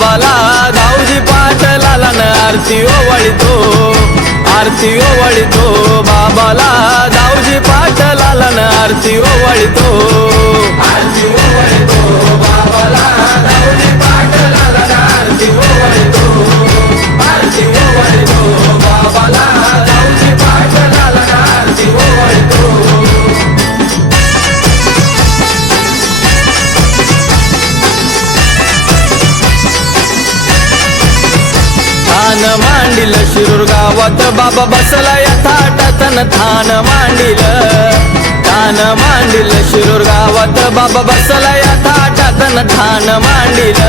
बाबाला गावजी पाटलाला न आरती ओवाळीतो, आरती ओवाळीतो बाबाला गावजी पाटलाला न आरती ओवाळीतो, आरती ओवाळीतो बाबाला गावजी पाटलाला न आरती ओवाळीतो, आरती ओवाळीतो बाबाला गावजी पाटलाला न आरती ओवाळीतो। थान मांडिल शिरूर गावात बाबा बसला या थाटातन, थान मांडिल, थान मांडिल शिरूर गावात बाबा बसला या थाटातन, थान मांडिल।